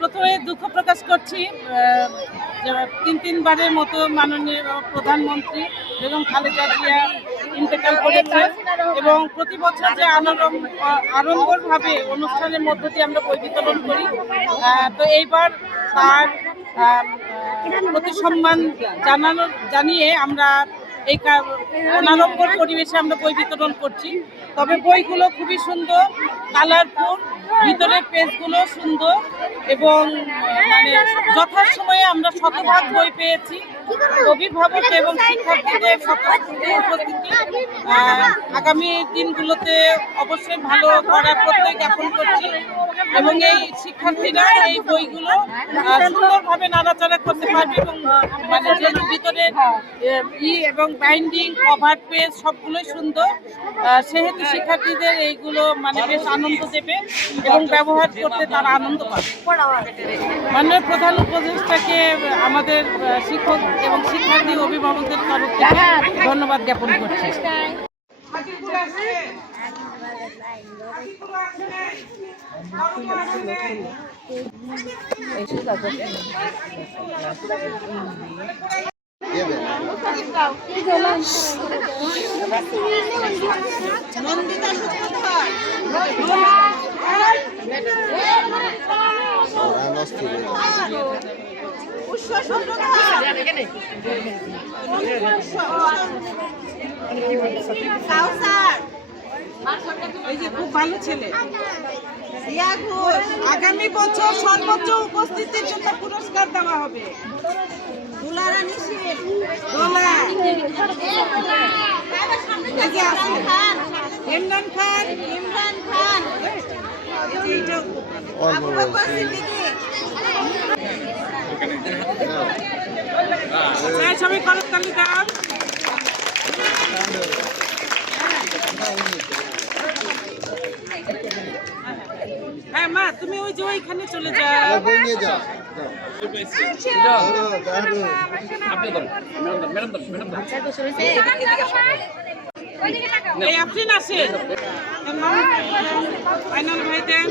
প্রথমে দুঃখ প্রকাশ করছি তিনবারের মতো মাননীয় প্রধানমন্ত্রী বেগম খালেদা জিয়া ইন্তেকাল করেছে এবং প্রতি বছর যে আড়ম্বরভাবে অনুষ্ঠানের মধ্য দিয়ে আমরা বই বিতরণ করি, তো এইবার তার প্রতি সম্মান জানিয়ে আমরা এই অনাড়ম্বর পরিবেশে আমরা বই বিতরণ করছি। তবে বইগুলো খুবই সুন্দর, কালারফুল, ভিতরের পেজগুলো সুন্দর এবং মানে যথাসময়ে আমরা শতভাগ বই পেয়েছি। অভিভাবক এবং শিক্ষার্থীদের উপস্থিতি আগামী দিনগুলোতে অবশ্যই ভালো করার প্রত্যয় জ্ঞাপন করছি এবং এই শিক্ষার্থীরা এই বইগুলো সুন্দরভাবে নাড়াচাড়া করতে পারবে এবং মানে যেহেতু ভিতরে এবং বাইন্ডিং, কভার পেজ সবগুলোই সুন্দর, সেহেতু শিক্ষার্থীদের এইগুলো মানে বেশ আনন্দ দেবে এবং ব্যবহার করতে তারা আনন্দ পাবে। মাননীয় প্রধান উপদেষ্টাকে আমাদের শিক্ষক এবং শিক্ষার্থী অভিভাবকদের তরফ থেকে ধন্যবাদ জ্ঞাপন করছি। খুব ভালো ছেলে। আগামী বছর সর্বোচ্চ উপস্থিতির জন্য পুরস্কার দেওয়া হবে। ইমরান খান সবাই করতালি দাও। হ্যাঁ মা, তুমি ওই যে ওইখানে চলে যাও। আপনি আসেন, আইনাল ভাই দেন।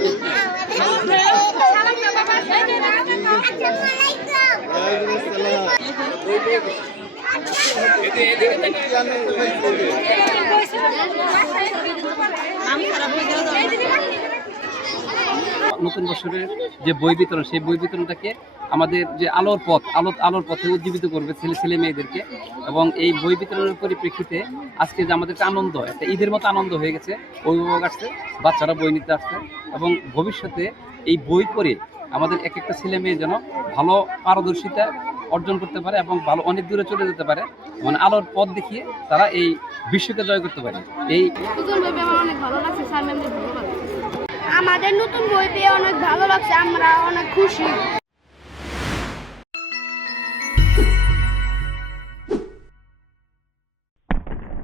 নতুন বছরের যে বই বিতরণ, সেই বই বিতরণটাকে আমাদের যে আলোর পথে উজ্জীবিত করবে ছেলে মেয়েদেরকে। এবং এই বই বিতরণের পরিপ্রেক্ষিতে আজকে যে আমাদের একটা আনন্দ, একটা ঈদের মতো আনন্দ হয়ে গেছে। অভিভাবক আসছে, বাচ্চারা বই নিতে আসছে এবং ভবিষ্যতে এই বই পড়ে আমাদের এক একটা ছেলে মেয়ে যেন ভালো পারদর্শিতা অর্জন করতে পারে এবং ভালো অনেক দূরে চলে যেতে পারে, মানে আলোর পথ দেখিয়ে তারা এই বিশ্বকে জয় করতে পারে। এই অনেক ভালো লাগছে, আমাদের নতুন বই পেয়ে অনেক ভালো লাগছে, আমরা অনেক খুশি।